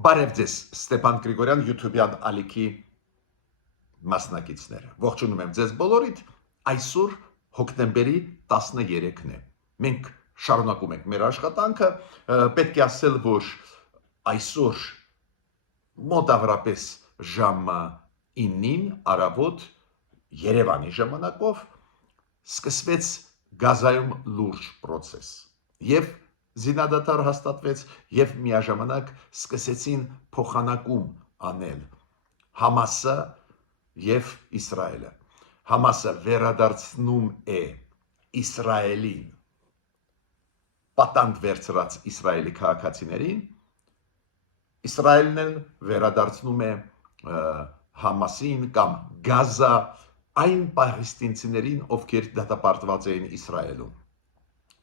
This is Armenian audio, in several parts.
Բարև ձեզ, Ստեփան Գրիգորյան YouTube-յան ալիքի մասնակիցները։ Ողջունում եմ ձեզ բոլորիդ։ Այսօր հոկտեմբերի 13-ն է։ Մենք շարունակում ենք մեր աշխատանքը։ Պետք է ասել, որ այսօր մոտավորապես ժամը 9-ին առավոտ Երևանի ժամանակով սկսվեց Գազայում լուրջ process։ Եվ զինադադար հաստատվեց եւ միաժամանակ սկսեցին փոխանակում անել Համասը եւ Իսրայելը։ Համասը վերադարձնում է Իսրայելին պատանդ վերցրած Իսրայելի քաղաքացիներին, Իսրայելն էլ վերադարձնում է Համասին կամ Գազա այն պաղեստինցիներին, ովքեր դատապարտված էին Իսրայելում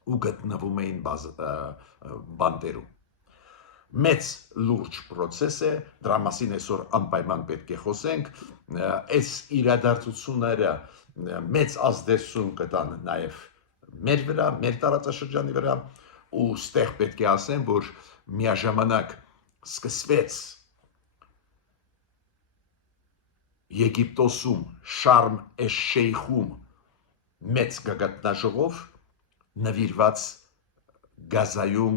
ու գտնվում էին բանտերում։ Մեծ լուրջ process է, դրա մասին այսօր անպայման պետք է խոսենք, այս իրադարձությունները մեծ ազդեցություն կտան նաև մեր վրա, մեր տարածաշրջանի վրա, ու ստեղ պետք է ասեմ, որ միաժամանակ սկսվեց Եգիպտոսում Շարմ Էշ-Շեյխում մեծ գագաթնաժողով նվիրված Գազայում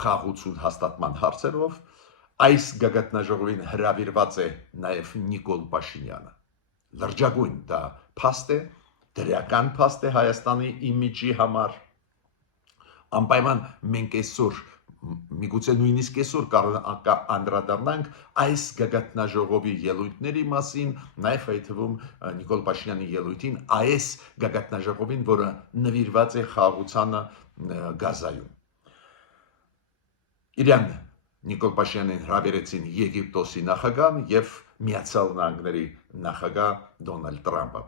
խաղաղություն հաստատման հարցերով, այս գագաթնաժողովին հրավիրված է նաև Նիկոլ Փաշինյանը։ Լրջագույն դա փաստ է, դրական փաստ է Հայաստանի իմիջի համար։ Անպայման մենք այսօր միգուցե նույնիսկ այսօր կարող անդրադառնանք այս գագաթնաժողովի ելույթների մասին, նաև այդ թվում Նիկոլ Փաշինյանի ելույթին, այս գագաթնաժողովին, որը նվիրված է խաղաղությանը Գազայում։ Իրան Նիկոլ Փաշինյանին հրավիրեցին Եգիպտոսի նախագահան եւ Միացյալ Նահանգների նախագահ Դոնալդ Տրամպը։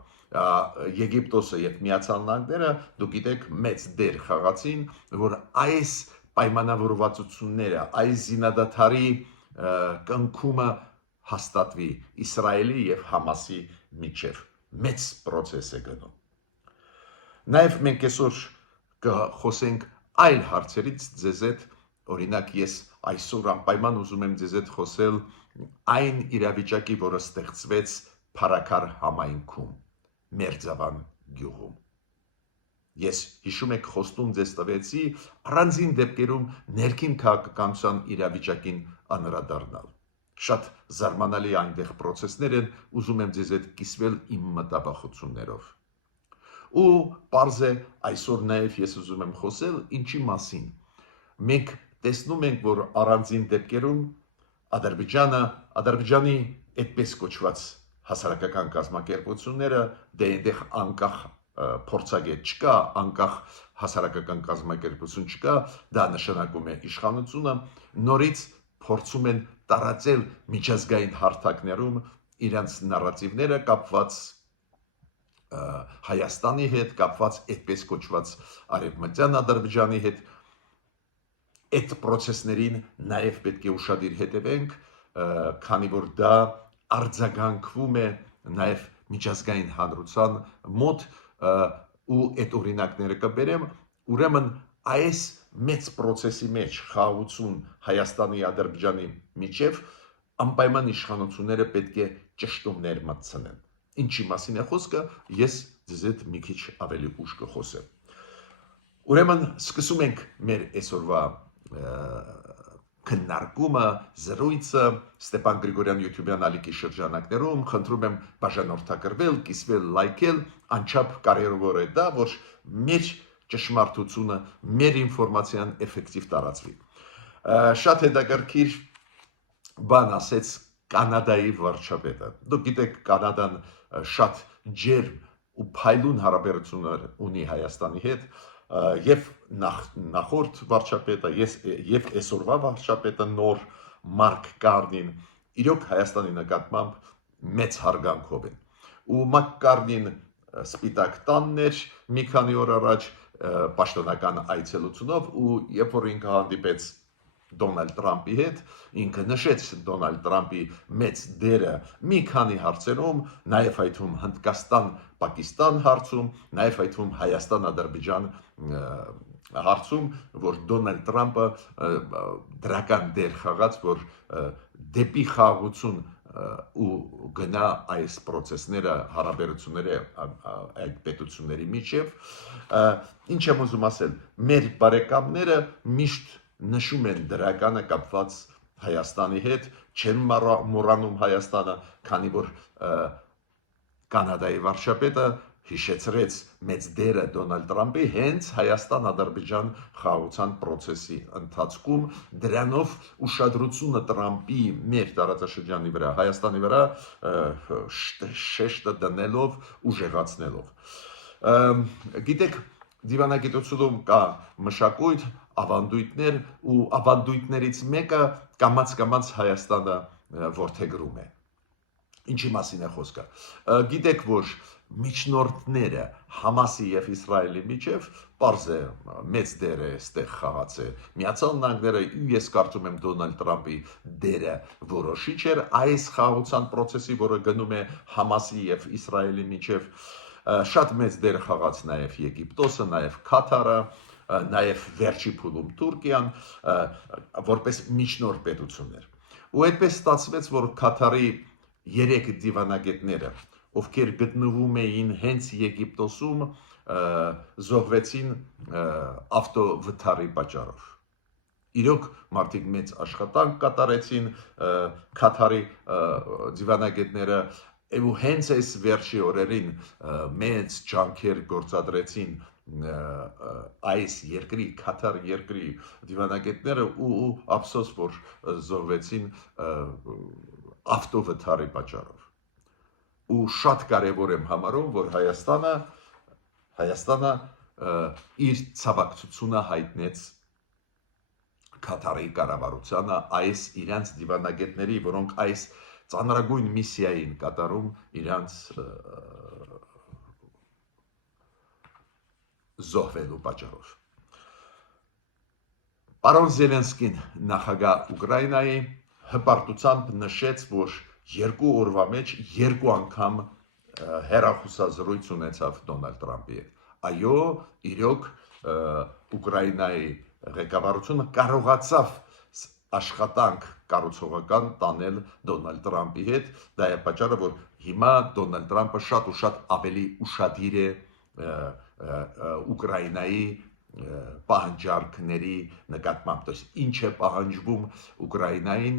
Եգիպտոսը եւ Միացյալ Նահանգները, դուք գիտեք, մեծ դեր խաղացին, որ այս պայմանավորվածությունները, այս զինադադարի կնքումը հաստատվի Իսրայելի եւ Համասի միջև։ Մեծ process է գնում։ Նաեւ մենք այսօր կխոսենք այլ հարցերից ձեզ հետ, օրինակ ես այսօր անպայման ուզում եմ ձեզ հետ խոսել այն իրավիճակի, որը ստեղծվեց Փարաքար համայնքում, Մերձավան գյուղում։ Ես հիշում եք խոստում ձեզ տվեցի առանձին դեպքերում ներքին քաղաքականության իրավիճակին անդրադառնալ։ Շատ զարմանալի այնտեղ process-ներ են, ուզում եմ ձեզ հետ կիսվել իմ մտավախություններով։ Ու պարզ է այսօր նաև ես ուզում եմ խոսել ինչի մասին։ Մենք տեսնում ենք, որ առանձին դեպքերում Ադրբեջանի այդպես կոչված հասարակական կազմակերպությունները դե այնտեղ անկախ փորձագետ չկա, անկախ հասարակական կազմակերպություն չկա, դա նշանակում է իշխանությունը նորից փորձում են տարածել միջազգային հարթակներում իրենց նարատիվները կապված Հայաստանի հետ, կապված այդպես կոչված Արևմտյան Ադրբեջանի հետ։ Այդ process-ներին նաև պետք է ուշադիր հետևենք, քանի որ դա արձագանքվում է նաև միջազգային հանրության մոտ ու այդ օրինակները կբերեմ, ուրեմն այս մեծ process-ի մեջ խաղաղություն Հայաստանի ու Ադրբեջանի միջև անպայման իշխանությունները պետք է ճշտումներ մտցնեն։ Ինչի մասին է խոսքը, ես ձեզ հետ մի քիչ ավելի ուշ կխոսեմ։ Ուրեմն սկսում ենք մեր այսօրվա քննարկումը, զրույցը Ստեփան Գրիգորյան YouTube-յան ալիքի շրջանակներում, խնդրում եմ բաժանորդագրվել, կիսվել, լայքել, անչափ կարևոր է դա, որ մեր ճշմարտությունը, մեր ինֆորմացիան էֆեկտիվ տարածվի։ Շատ հետաքրքիր բան ասեց Կանադայի վարչապետը։ Դուք գիտեք, Կանադան շատ ջերմ ու փայլուն հարաբերություններ ունի Հայաստանի հետ, եւ նախորդ վարչապետը եւ այսօրվա վարչապետը նոր Մարկ Կարնին իրոք Հայաստանի նկատմամբ մեծ հարգանքով են։ Ու Մարկ Կարնին Սպիտակ տանն էր մի քանի օր առաջ պաշտոնական այցելությունով ու երբ որ ինքը հանդիպեց Դոնալդ Տրամպի հետ, ինքը նշեց Դոնալդ Տրամպի մեծ դերը մի քանի հարցերում, նաև այդում Հնդկաստան-Պակիստան հարցում, նաև այդում Հայաստան-Ադրբեջան հարցում, որ Դոնալդ Թրամփը դրական դեր խաղաց, որ դեպի խաղաղություն ու գնա այս process-ները, հարաբերությունները այդ պետությունների միջև, ինչ եմ ուզում ասել, մեր բարեկամները միշտ նշում են դրականը կապված Հայաստանի հետ, չեն մոռանում Հայաստանը, քանի որ Կանադայի վարչապետը հիշեցրեց մեծ դերը Դոնալդ Թրամփի հենց Հայաստան-Ադրբեջան խաղաղության process-ի ընթացքում, դրանով ուշադրությունը Թրամփի մեր տարածաշրջանի վրա, Հայաստանի վրա շեշտը դնելով, ուժեղացնելով։ Գիտեք, դիվանագիտությունում կա մշակույթ, ավանդույթներ ու ավանդույթներից մեկը կամաց-կամաց Հայաստանը որդեգրում է։ Ինչի մասին է խոսքը։ Գիտեք, որ միջնորդները Համասի եւ Իսրայելի միջև պարզ է մեծ դեր է ստեղ խաղացել։ Միացյալ Նահանգները ու ես կարծում եմ Դոնալդ Թրամփի դերը որոշիչ էր այս խաղաղության process-ի, որը գնում է Համասի եւ Իսրայելի միջև, շատ մեծ դեր խաղաց նաեւ Եգիպտոսը, նաեւ Քաթարը, նաեւ վերջի փուլում Թուրքիան, որպես միջնորդ պետություններ։ Ու այդպես ստացվեց, որ Քաթարի 3 դիվանագետները, ովքեր գտնվում էին հենց Եգիպտոսում, զոհվեցին ավտովթարի պատճառով։ Իրոք մարդիկ մեծ աշխատանք կատարեցին, Քաթարի դիվանագետները ու հենց այս վերջի օրերին մեծ ջանքեր գործադրեցին այս երկրի, Քաթար երկրի դիվանագետները ու ափսոս, որ զոհվեցին ավտովթարի պատճառով։ Ու շատ կարևոր եմ համարում, որ Հայաստանը իր ցավակցությունը հայտնեց Քաթարի կառավարությանը այս իրանց դիվանագետների, որոնք այս ծանրագույն միսիային կատարում իրանց զոհվելու պատճառով։ Պարոն Զելենսկին, նախագահ Ուկրաինայի, հպարտությամբ նշեց, որ 2 օրվա մեջ 2 անգամ հեռախոսազրույց ունեցավ Դոնալդ Թրամփի հետ։ Այո, իրոք Ուկրաինայի ղեկավարությունը կարողացավ աշխատանք կառուցողական տանել Դոնալդ Թրամփի հետ, դա է պատճառը, որ հիմա Դոնալդ Թրամփը շատ ու շատ ավելի ուշադիր է Ուկրաինայի պահանջարկների նկատմամբ, то есть ինչ է պահանջվում Ուկրաինային,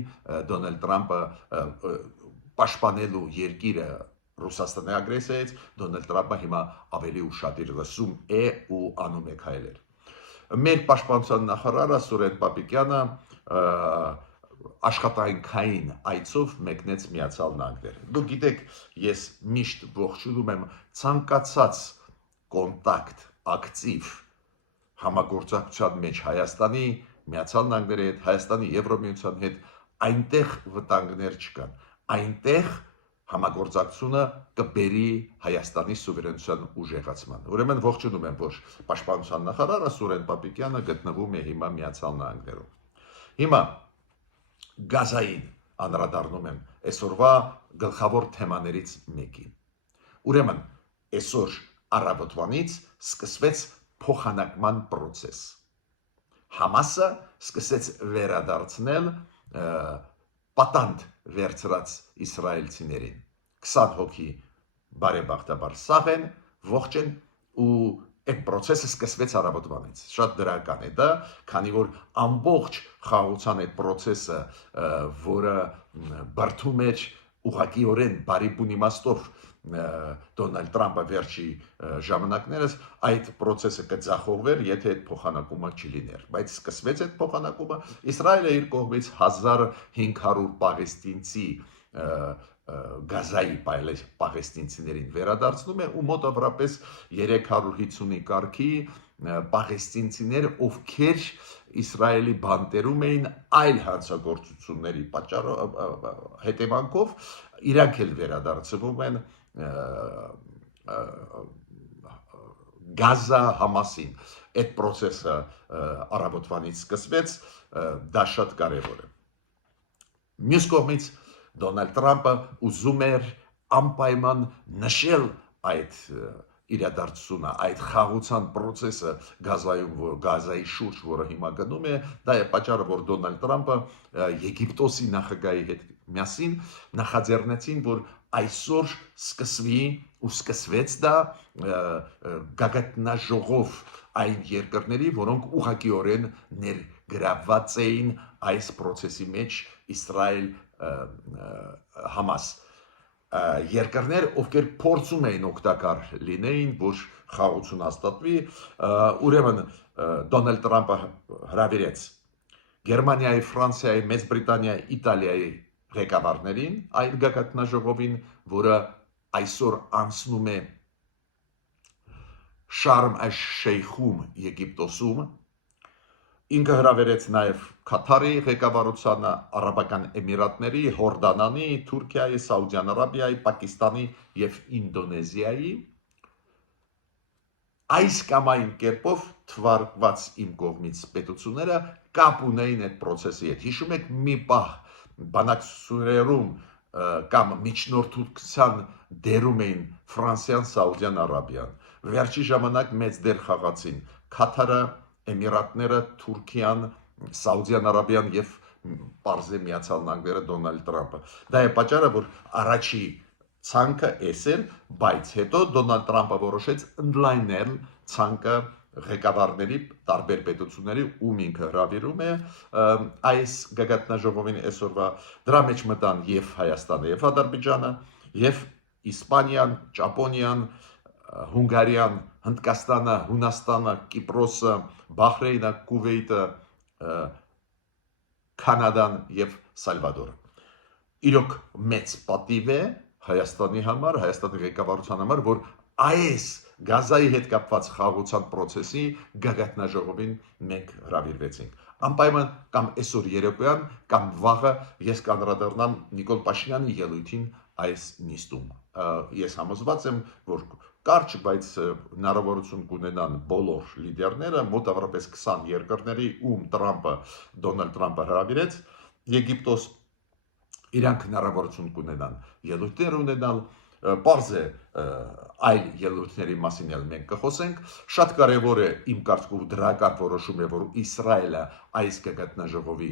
Դոնալդ Թրամփը պաշտպանելու երկիրը Ռուսաստանի ագրեսիայից, Դոնալդ Թրամփը հիմա ավելի ուշադիր լսում է ու անում է քայլեր։ Մեր պաշտպանության նախարարը Սուրեն Պապիկյանը աշխատանքային այցով մեկնեց Միացյալ Նահանգներ։ Դուք գիտեք, ես միշտ ողջունում եմ ցանկացած կոնտակտ, ակտիվ համագործակցության մեջ Հայաստանի, Միացյալ Նահանգների հետ, Հայաստանի Եվրոմիության հետ, այնտեղ վտանգներ չկան, այնտեղ համագործակցությունը կբերի Հայաստանի սուվերենության ուժեղացման։ Ուրեմն ողջունում եմ, որ պաշտպանության նախարարը Սուրեն Պապիկյանը գտնվում է հիմա Միացյալ Նահանգներում։ Հիմա գազային անդրադառնում եմ այսօրվա գլխավոր թեմաներից մեկին։ Ուրեմն այսօր առավոտվանից սկսվեց փոխանակման process։ Համասը սկսեց վերադարձնել պատանդ վերցրած իսրայելցիներին։ 20 հոգի բարեբախտաբար սաղ են, ողջ են ու այդ process-ը սկսվեց առավոտվանից։ Շատ դրական է դա, քանի որ ամբողջ խաղաղության այդ process-ը, որը բարդում էր ուղղակիորեն բարի բուն իմաստով Դոնալդ Թրամփը վերջի ժամանակներս այդ process-ը կձախողվեր, եթե այդ փոխանակումը չլիներ, բայց սկսվեց այդ փոխանակումը, Իսրայելը իր կողմից 1500 պաղեստինցի գազայի պաղեստինցիներին վերադարձնում է ու մոտավորապես 350-ի կարգի պաղեստինցիներ, ովքեր Իսրայելի բանտերում էին այլ հանցագործությունների հետևանքով, իրանք էլ վերադարձվում են Գազա Համասին։ Այդ process-ը առավոտվանից սկսվեց, դա շատ կարևոր է։ Մյուս կողմից Դոնալդ Թրամփը ուզում էր անպայման նշել այդ իրադարձությունը, այդ խաղաղության process-ը Գազայի շուրջ, որը հիմա գնում է, դա է պատճառը, որ Դոնալդ Տրամպը Եգիպտոսի նախագահի հետ միասին նախաձեռնեցին, որ այսօր սկսվի ու սկսվեց դա գագաթնաժողով այն երկրների, որոնք ուղղակիորեն ներգրավված էին այս process-ի մեջ Իսրայել Համաս երկրներ, ովքեր փորձում էին օգտակար լինեին, որ խաղաղություն հաստատվի, ուրեմն Դոնալդ Տրամպը հրավիրեց Գերմանիայի, Ֆրանսիայի, Մեծ Բրիտանիայի, Իտալիայի ղեկավարներին այդ գագաթնաժողովին, որը այսօր անցնում է Շարմ ալ-Շեյխում Եգիպտոսում, ինքը հրավիրեց նաև Քաթարի ղեկավարությանը, Արաբական Էմիրատների, Հորդանանի, Թուրքիայի, Սաուդյան Արաբիայի, Պակիստանի եւ Ինդոնեզիայի այս կամ այն կերպով թվարկված իմ կողմից պետությունները կապ ունեին այդ process-ի հետ։ Հիշում եք մի պահ բանակցություններում կամ միջնորդության դերում էին Ֆրանսիան, Սաուդյան Արաբիան։ Վերջի ժամանակ մեծ դեր խաղացին Քաթարը, Էմիրատները, Թուրքիան, Սաուդյան Արաբիան եւ Պարզե Միացյալ Նահանգները Դոնալդ Տրամպը։ Դա է պատճառը, որ առաջի ցանկը էս էր, բայց հետո Դոնալդ Տրամպը որոշեց ընդլայնել ցանկը ղեկավարների տարբեր պետությունների, ում ինքը հրավիրում է այս գագաթնաժողովին այսօրվա, դրա մեջ մտան եւ Հայաստանը, եւ Ադրբեջանը, եւ Իսպանիան, Ճապոնիան, Հունգարիան, Հնդկաստանը, Հունաստանը, Կիպրոսը, Բահրեյնը, Կուվեյտը, Կանադան եւ Սալվադորը։ Իրոք մեծ պատիվ է Հայաստանի համար, Հայաստանի ղեկավարության համար, որ այս Գազայի հետ կապված խաղաղության process-ի գագաթնաժողովին մենք հրավիրվեցինք։ Անպայման կամ այսօր երեկոյան, կամ վաղը ես կանդրադառնամ Նիկոլ Փաշինյանի ելույթին այս նիստում։ Ես համոզված եմ, որ կարճ, բայց հնարավորություն կունենան բոլոր լիդերները, մոտավորապես 20 երկրների, ում Դոնալդ Տրամպը հրավիրեց Եգիպտոս, իրանք հնարավորություն կունենան ելույթներ ունենալ, պարզ է այլ ելույթների մասին էլ մենք կխոսենք, շատ կարևոր է իմ կարծիքով դրական որոշում է, որ Իսրայելը այս գագաթնաժողովի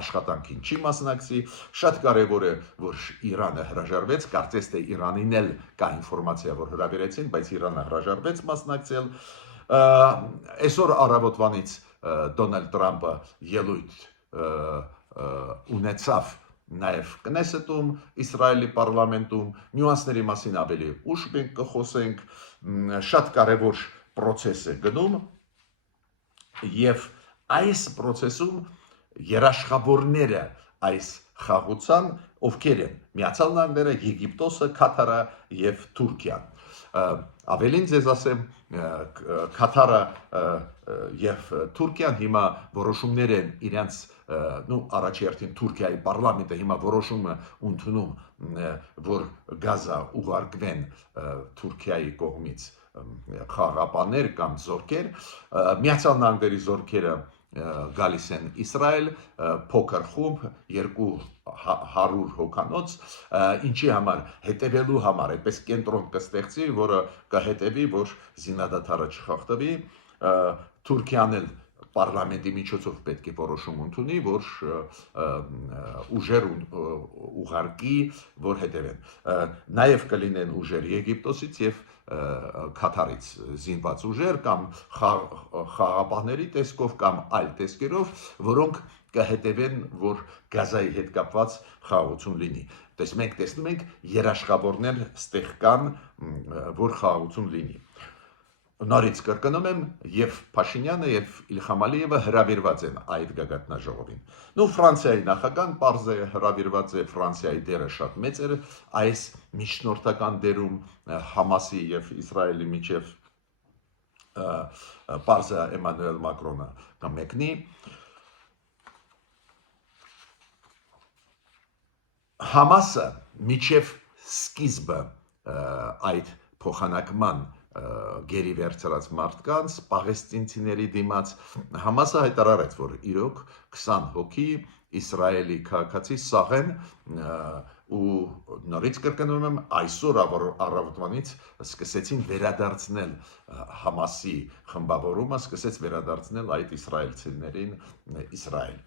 աշխատանքին չի մասնակցի, շատ կարևոր է, որ Իրանը հրաժարվեց, կարծես թե Իրանին էլ կա ինֆորմացիա, որ հրավիրեցին, բայց Իրանը հրաժարվեց մասնակցել, այսօր առավոտվանից Դոնալդ Տրամպը ելույթ ունեցավ նաև Կնեսետում, Իսրայելի պարլամենտում, նյուանսների մասին ավելի ուշ մենք կխոսենք, շատ կարևոր process է գնում եւ այս process-ում երաշխավորները այս խաղաղության ովքեր են Միացյալ Նահանգները, Եգիպտոսը, Քաթարը եւ Թուրքիան։ Ավելին ձեզ ասեմ, Քաթարը եւ Թուրքիան հիմա որոշումներ են իրենց առաջերտին Թուրքիայի պարլամենտը հիմա որոշումը ընդունում, որ Գազա ուղարկվեն Թուրքիայի կողմից խաղաղապահներ կամ զորքեր, Միացյալ Նահանգների զորքերը գալիս են Իսրայել, փոքր խումբ, 200 հոգանոց, ինչի համար, հետևելու համար, այդպես կենտրոն կստեղծի, որը կհետևի, որ զինադադարը չխախտվի, Թուրքիան էլ պարլամենտի միջոցով պետք է որոշում ընդունի, որ ուժեր ուղարկի, որ հետևեն։ Նաև կլինեն ուժեր Եգիպտոսից եւ Քաթարից զինված ուժեր կամ խաղաղապահների տեսքով կամ այլ տեսքերով, որոնք կհետևեն, որ Գազայի հետ կապված խաղաղություն լինի։ Դες մենք տեսնում ենք երաշխավորներ ստեղ կան, որ խաղաղություն լինի։ Նորից կրկնում եմ, եւ Փաշինյանը եւ Իլհամ Ալիևը հրավիրված են այդ գագաթնաժողովին։ Ֆրանսիայի նախագահան պարզ է հրավիրված է, Ֆրանսիայի դերը շատ մեծ էր այս միջնորդական դերում Համասի եւ Իսրայելի միջև, պարզ է Էմանուել Մակրոնը կմեկնի։ Համասը միջև սկիզբը այդ փոխանակման գերի վերցրած մարդկանց, պաղեստինցիների դիմաց, Համասը հայտարարեց, որ իրոք 20 հոգի Իսրայելի քաղաքացի սաղեն ու նորից կրկնում եմ այսօր առավոտվանից սկսեցին վերադարձնել Համասի խմբավորումը, սկսեց վերադարձնել այդ իսրայելցիներին Իսրայել։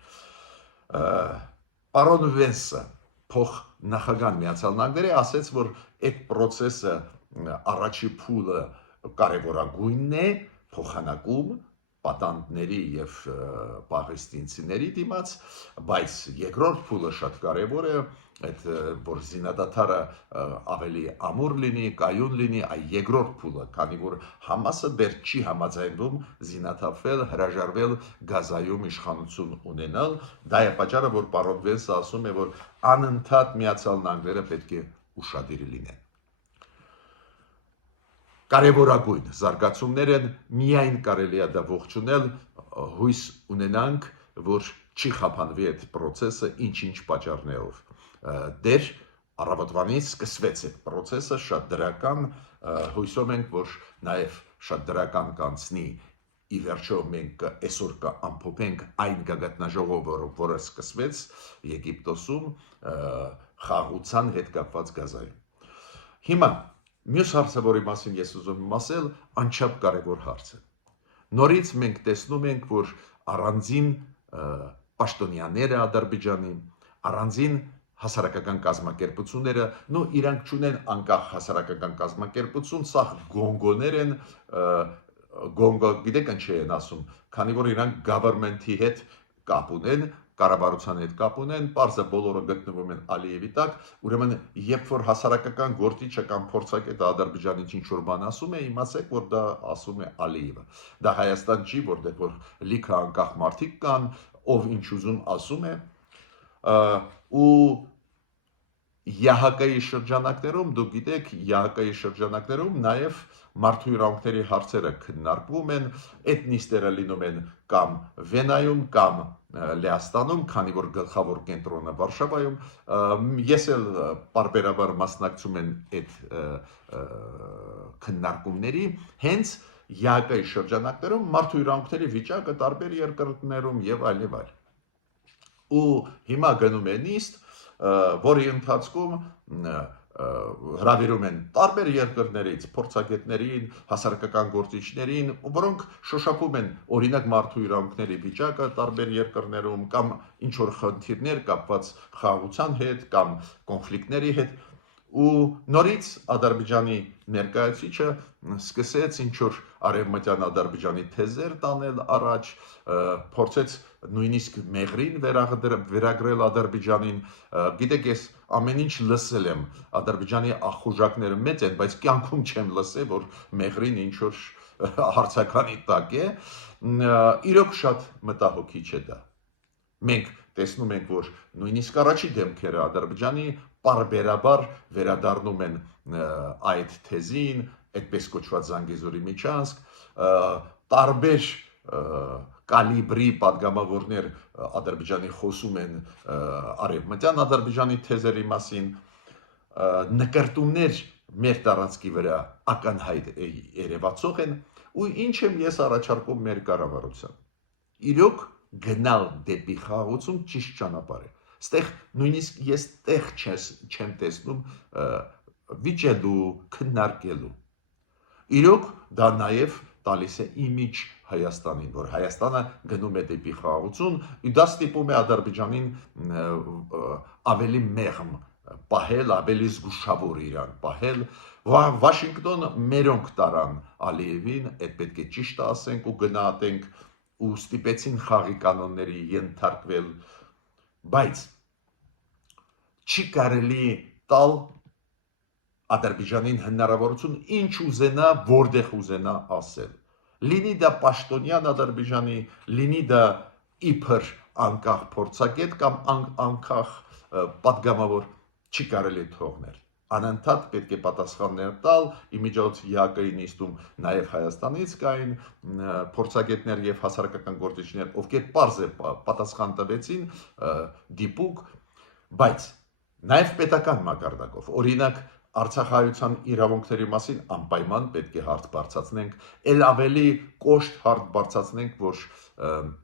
Պարոն Վենսը փոխնախագահ Միացյալ Նահանգների ասաց, որ այդ process-ը առաջի փուլը կարևորագույնն է, փոխանակում պատանդների եւ պաղեստինցիների դիմաց, բայց երկրորդ փուլը շատ կարևոր է, այդ որ զինադադարը ավելի ամուր լինի, կայուն լինի, այ երկրորդ փուլը, քանի որ Համասը դեռ չի համաձայնվում զինաթափվել, հրաժարվել Գազայում իշխանություն ունենալ, դա է պատճառը, որ պարոն Վենսը ասում է, որ անընդհատ Միացյալ Նահանգները պետք է ուշադիր լինեն։ Կարևորագույն զարգացումներ են, միայն կարելի է դա ողջունել, հույս ունենանք, որ չի խափանվի այդ process-ը ինչ-ինչ պատճառներով։ Դեռ առավոտվանից սկսվեց այդ process-ը շատ դրական, հույսով ենք, որ նաև շատ դրական կանցնի։ Ի վերջո մենք այսօր կամփոփենք այն գագաթնաժողովը, որը սկսվեց Եգիպտոսում խաղաղության հետ կապված Գազայում։ Հիմա մյուս հարցը, որի մասին ես ուզում եմ ասել, անչափ կարևոր հարց է։ Նորից մենք տեսնում ենք, որ առանձին պաշտոնյաները Ադրբեջանի, առանձին հասարակական կազմակերպությունները, իրանք չունեն անկախ հասարակական կազմակերպություն, սա գոնգոներ են, գոնգո գիտեք ինչ են ասում, քանի որ իրանք government-ի հետ կապ ունեն, կառավարության հետ կապ ունեն, պարզը բոլորը գտնվում են Ալիևի տակ, ուրեմն երբ որ հասարակական գործիչը կամ փորձագետը Ադրբեջանից ինչ-որ բան ասում է, իմացեք, որ դա ասում է Ալիևը։ Դա Հայաստան չի, որտեղ որ լիքը անկախ մարդիկ կան, ով ինչ ուզում ասում է, ու ԵՀԿ-ի շրջանակներում, դուք գիտեք, ԵՀԿ-ի շրջանակներում նաև մարդու իրավունքների հարցերը քննարկվում են, այդ նիստերը լինում են կամ Վենայում, կամ Լեհաստանում, քանի որ գլխավոր կենտրոնը Վարշավայում, ես էլ պարբերաբար մասնակցում եմ այդ քննարկումների, հենց ԵՀԿ-ի շրջանակներում մարդու իրավունքների վիճակը տարբեր երկրներում եւ այլ եւ այլ։ Ու հիմա գնում է նիստ, որի ընթացքում հրավիրում են տարբեր երկրներից փորձագետներին, հասարակական գործիչներին, որոնք շոշափում են օրինակ մարդու իրավունքների վիճակը տարբեր երկրներում կամ ինչ որ խնդիրներ կապված խաղաղության հետ կամ կոնֆլիկտների հետ ու նորից Ադրբեջանի ներկայացուցիչը սկսեց ինչ որ արևմտյան Ադրբեջանի թեզեր տանել առաջ, փորձեց նույնիսկ մեղրին վերագրել Ադրբեջանին, գիտեք ես ամեն ինչ լսել եմ, Ադրբեջանի ախորժակները մեծ են, բայց կյանքում չեմ լսել, որ մեղրին ինչ որ հարցականի տակ է, իրոք շատ մտահոգիչ է դա։ Մենք տեսնում ենք, որ նույնիսկ առաջի դեմքերը Ադրբեջանի պարբերաբար վերադառնում են այդ թեզին, այդպես կոչված Զանգեզուրի միջանցք, տարբեր կալիբրի падգամավորներ Ադրբեջանի խոսում են արևմտյան Ադրբեջանի թեզերի մասին, նկարտումներ մեր տարածքի վրա ակնհայտ երևացող են, ու ինչ եմ ես առաջարկում մեր կառավարության։ Իրոք գնալ դեպի խաղաղություն ճիշտ ճանապարհ է։ Ստեղ նույնիսկ ես տեղ չեմ տեսնում վիճելու, քննարկելու։ Իրոք դա նաև տալիս է իմիջ Հայաստանին, որ Հայաստանը գնում է դեպի խաղաղություն, ու դա ստիպում է Ադրբեջանին ավելի մեղմ պահել, ավելի զգուշավոր իրան պահել։ Վաշինգտոն մերոնք տարան Ալիևին, այդ պետք է ճիշտ ասենք ու գնահատենք, ու ստիպեցին խաղի կանոնների ենթարկվել, բայց չի կարելի տալ Ադրբեջանին հնարավորություն ինչ ուզենա, որտեղ ուզենա ասել։ Լինի դա պաշտոնյան Ադրբեջանի, լինի դա իբր անկախ փորձագետ կամ անկախ падգամավոր, չի կարելի թողնել։ Անընդհատ պետք է պատասխաններ տալ, իմիջիայլոց ԵԱԿ-ի նիստում նաև Հայաստանից կային փորձագետներ եւ հասարակական գործիչներ, ովքեր պարզ է պատասխան տվեցին դիպուկ, բայց նաև պետական մակարդակով, օրինակ Արցախայցան իրավունքների մասին անպայման պետք է հարց բարձրացնենք, ել ավելի կոշտ հարց բարձրացնենք, որ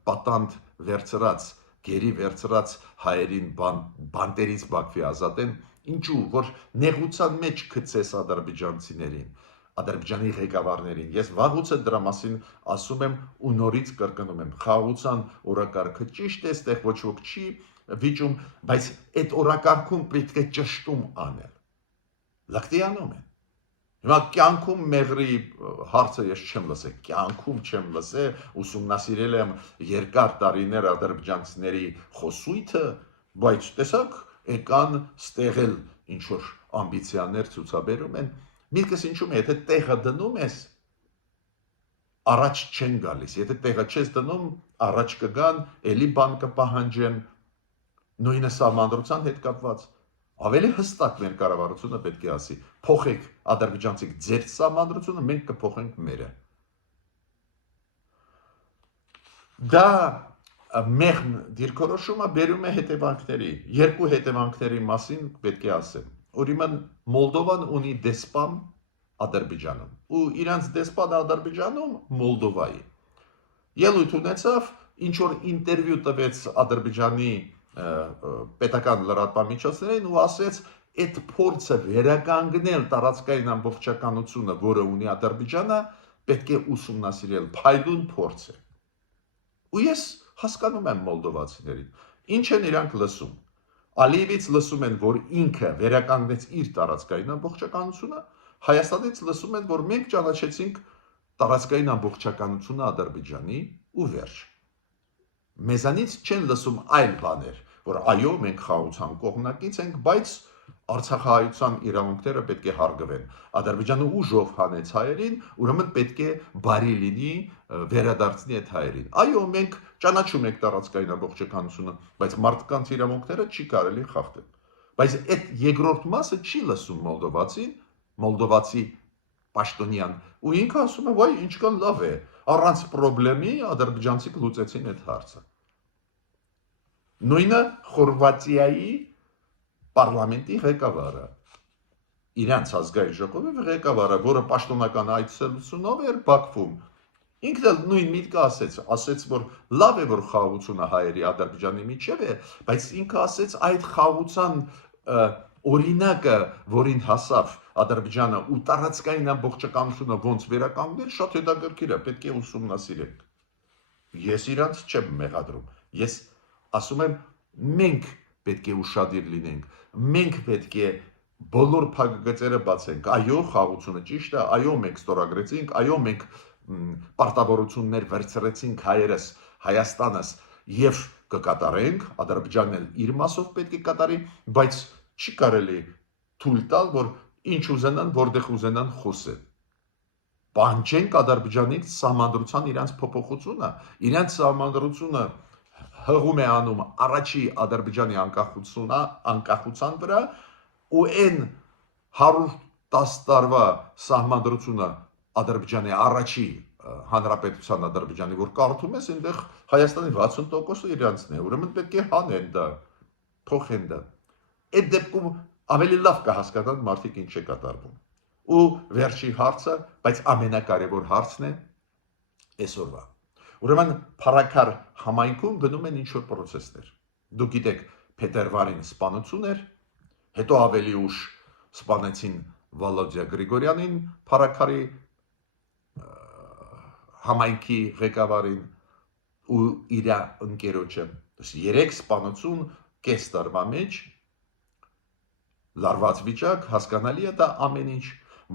պատանդ վերցրած, գերի վերցրած հայերին բանտերից Բաքվի ազատեն, ինչու, որ նեղության մեջ գցես ադրբեջանցիներին, Ադրբեջանի ղեկավարներին։ Ես վաղուց դրա մասին ասում եմ ու նորից կրկնում եմ, խաղաղության օրակարգը ճիշտ է, այստեղ ոչ ոք չի վիճում, բայց այդ օրակարգում պետք է ճշտում անել։ Լակտիանում են։ Հիմա կյանքում մեղրի հարցը ես չեմ լսել, կյանքում չեմ լսել, ուսումնասիրել եմ երկար տարիներ ադրբեջանցիների խոսույթը, բայց տեսակ եկան ստեղել ինչ որ ամբիցիաներ ցուցաբերում են։ Միտքս ինչու՞մ է, եթե տեղը դնում ես, առաջ չեն գալիս, եթե տեղը չես դնում, առաջ կգան, էլի բան կպահանջեն, նույնը սահմանադրության հետ կապված։ Ավելի հստակ մեր կառավարությունը պետք է ասի, փոխեք ադրբեջանցիք ձեր սահմանադրությունը, մենք կփոխենք մերը։ Դա մեղմ դիրքորոշումը բերում է հետևանքների, երկու հետևանքների մասին պետք է ասեմ։ Ուրեմն Մոլդովան ունի դեսպան Ադրբեջանում ու իրանց դեսպանը Ադրբեջանում Մոլդովայի։ Ելույթ ունեցավ, ինչ որ ինտերվյու տվեց Ադրբեջանի պետական լրատվամիջոցներին ու ասեց, այդ փորձը վերականգնել տարածքային ամբողջականությունը, որը ունի Ադրբեջանը, պետք է ուսումնասիրել, փայլուն փորձ է։ Ու ես հասկանում եմ մոլդովացիներին, ինչ են իրանք լսում։ Ալիևից լսում են, որ ինքը վերականգնեց իր տարածքային ամբողջականությունը, Հայաստանից լսում են, որ մենք ճանաչեցինք տարածքային ամբողջականությունը Ադրբեջանի ու վերջ։ Մեզանից չեն լսում այլ բաներ, որ այո, մենք խաղաղության կողմնակից ենք, բայց Արցախահայության իրավունքները պետք է հարգվեն։ Ադրբեջանը ուժով հանեց հայերին, ուրեմն պետք է բարի լինի վերադարձնի այդ հայերին։ Այո, մենք ճանաչում ենք տարածքային ամբողջականությունը, բայց մարդկանց իրավունքները չի կարելի խախտել։ Բայց այդ երկրորդ մասը չի լսում մոլդովացի պաշտոնյան, ու ինքը ասում է, վայ, ինչքան լավ է, առանց խնդրի ադրբեջանցիք լուծեցին այդ հարցը։ Նույնը Խորվաթիայի պարլամենտի ղեկավարը, իրանց ազգային ժողովի ղեկավարը, որը պաշտոնական այցելությունով էր Բաքվում, ինքն էլ նույն միտքը ասեց, որ լավ է, որ խաղաղությունը հայերի Ադրբեջանի միջև է, բայց ինքը ասեց այդ խաղաղության օրինակը, որին հասավ Ադրբեջանը ու տարածքային ամբողջականությունը ոնց վերականգնել, շատ հետաքրքիր է, պետք է ուսումնասիրենք։ Ես իրանց չեմ մեղադրում, ես ասում եմ, մենք պետք է ուշադիր լինենք, մենք պետք է բոլոր փակագծերը բացենք, այո, խաղաղությունը ճիշտ է, այո, մենք ստորագրեցինք, այո, մենք պարտավորություններ վերցրեցինք հայերս, Հայաստանս եւ կկատարենք, Ադրբեջանն էլ իր մասով պետք է կատարի, բայց չի կարելի թույլ տալ, որ ինչ ուզենան, որտեղ ուզենան խոսեն։ Պահանջենք Ադրբեջանից սահմանադրության իրանց փոփոխությունը, իրանց սահմանադրությունը հղում է անում առաջի Ադրբեջանի անկախության վրա ու այն 110 տարվա սահմանադրությունը Ադրբեջանի առաջի հանրապետության Ադրբեջանի, որ կարդում ես, այնտեղ Հայաստանի 60%-ը իրանցն է, ուրեմն պետք է հանեն դա, փոխեն դա։ Այդ դեպքում ավելի լավ կհասկանան մարդիկ ինչ է կատարվում։ Ու վերջի հարցը, բայց ամենակարևոր հարցն է այսօրվա։ Ուրեմն Փարաքար համայնքում գնում են ինչ-որ պրոցեսներ։ Դուք գիտեք, փետրվարին սպանություն էր, հետո ավելի ուշ սպանեցին Վալոդիա Գրիգորյանին, Փարաքարի համայնքի ղեկավարին ու իր ընկերոջը։ 3 սպանություն կես տարվա մեջ, լարված վիճակ, հասկանալի է դա ամեն ինչ,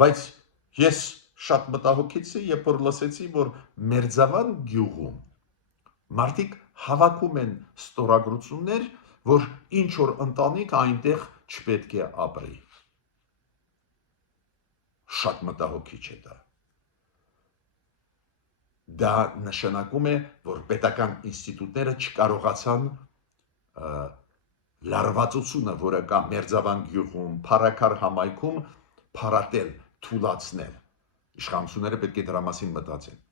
բայց ես շատ մտահոգեցի, երբ որ լսեցի, որ Մերձավան գյուղում մարդիկ հավաքում են ստորագրություններ, որ ինչ որ ընտանիք այնտեղ չպետք է ապրի։ Շատ մտահոգիչ է դա։ Դա նշանակում է, որ պետական ինստիտուտները չկարողացան լարվածությունը, որը կա Մերձավան գյուղում, Փարաքար համայնքում, փարատել, թուլացնել։ Իշխանությունները պետք է դրա մասին մտածեն։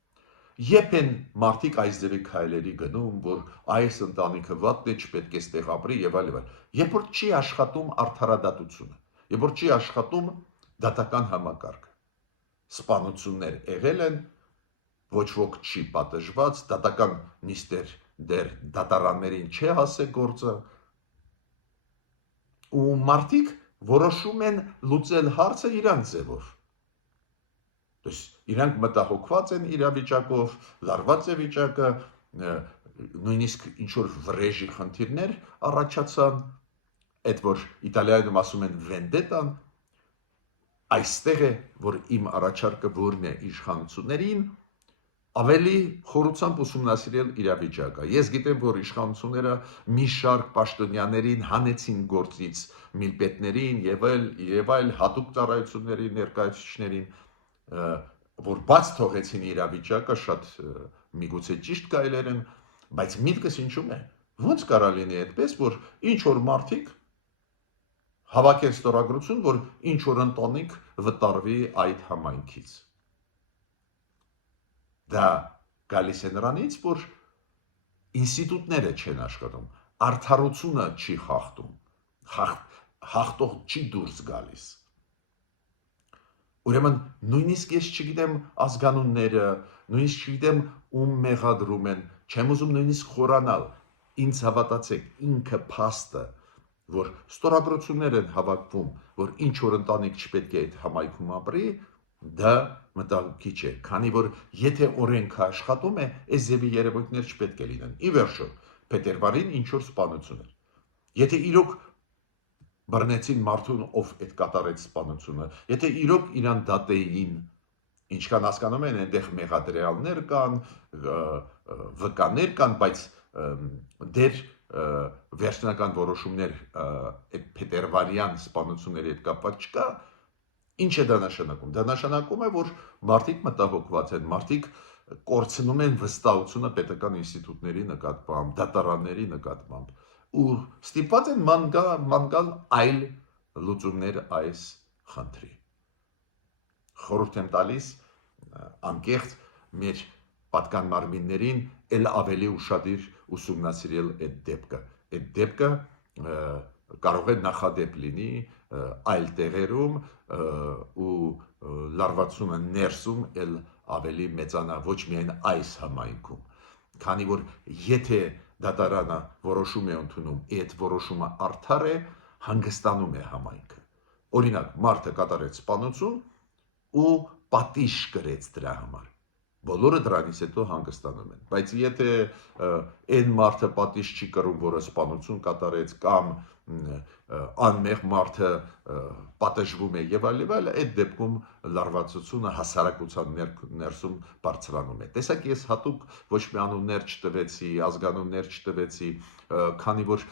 Երբ են մարդիկ այս ձևի քայլերի գնում, որ այս ընտանիքը վատն է, չպետք է ստեղ ապրի եւ այլն։ Երբ որ չի աշխատում արդարադատությունը, երբ որ չի աշխատում դատական համակարգ։ Սպանություններ եղել են, ոչ ոք չի պատժված, դատական նիստեր դեռ դատարաններին չի հասել գործը, ու մարդիկ որոշում են լուծել հարցը իրանց ձևով։ Իրանք մտահոգված են իրավիճակով, լարված է վիճակը, նույնիսկ ինչ-որ վրեժի խնդիրներ առաջացան, այդ որ Իտալիայում ասում են վենդետան, այստեղ է, որ իմ առաջարկը որն է իշխանություններին, ավելի խորությամբ ուսումնասիրել իրավիճակը։ Ես գիտեմ, որ իշխանությունները մի շարք պաշտոնյաներին հանեցին գործից միլպետներին եւ այլ հատուկ ծառայությունների ներկայացուցիչներին, որ բաց թողեցին իրավիճակը, շատ միգուցե ճիշտ կայլեր են, բայց միտքս ինչու՞մ է։ Ոնց կարա լինի այդպես, որ ինչ որ մարդիկ հավաքեն ստորագրություն, որ ինչ որ ընտանիք վտարվի այդ համայնքից։ Դա գալիս է նրանից, որ ինստիտուտները չեն աշխատում, արդարությունը չի խախտում, հաղթող չի դուրս գալիս։ Ուրեմն նույնիսկ ես չգիտեմ ազգանունները, նույնիսկ չգիտեմ ում մեղադրում են, չեմ ուզում նույնիսկ խորանալ, ինձ հավատացեք, ինքը փաստը, որ ստորագրություններ են հավաքվում, որ ինչ որ ընտանիք չպետք է այդ համայնքում ապրի, դա մտահոգիչ է, քանի որ եթե օրենքը աշխատում է, այս ձևի երևույթներ չպետք է լինեն։ Ի վերջո, փետրվարին ինչ որ սպանություն էր։ Եթե իրոք բռնեցին մարդուն, ով այդ կատարեց սպանությունը, եթե իրոք իրան դատեին, ինչքան հասկանում են, այնտեղ մեղադրյալներ կան, վկաներ կան, բայց դեր վերջնական որոշումներ այդ փետրվարյան սպանությունների հետ կապված չկա, ինչ է դա նշանակում։ Դա նշանակում է, որ մարդիկ մտահոգված են, մարդիկ կորցնում են վստահությունը պետական ինստիտուտների նկատմամբ, դատարանների նկատմամբ, ու ստիպված են ման գալ այլ լուծումներ այս խնդրի։ Խորհուրդ եմ տալիս անկեղծ մեր պատկան մարմիններին էլ ավելի ուշադիր ուսումնասիրել այդ դեպքը։ Այդ դեպքը կարող է նախադեպ լինի այլ տեղերում ու լարվածությունը ներսում էլ ավելի մեծանա, ոչ միայն այս համայնքում, քանի որ եթե դատարանը որոշում է ընդունում, այդ որոշումը արդար է, հանգստանում է համայնքը։ Օրինակ, մարդը կատարեց սպանություն ու պատիժ կրեց դրա համար։ Բոլորը դրանից հետո հանգստանում են, բայց եթե այն մարդը պատիժ չի կրում, որը սպանություն կատարեց, կամ անմեղ մարդը պատժվում է եւ այլ, այդ դեպքում լարվածությունը հասարակության ներսում բարձրանում է։ Տեսակ, ես հատուկ ոչ մի անուններ չտվեցի, ազգանուններ չտվեցի, քանի որ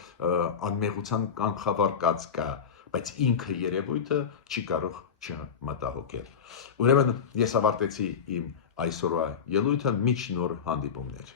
անմեղության կանխավարկած կա, բայց ինքը երևույթը չի կարող չմտահոգել։ Ուրեմն ես ավարտեցի իմ այսօրվա ելույթը, միջ նոր հանդիպումներ։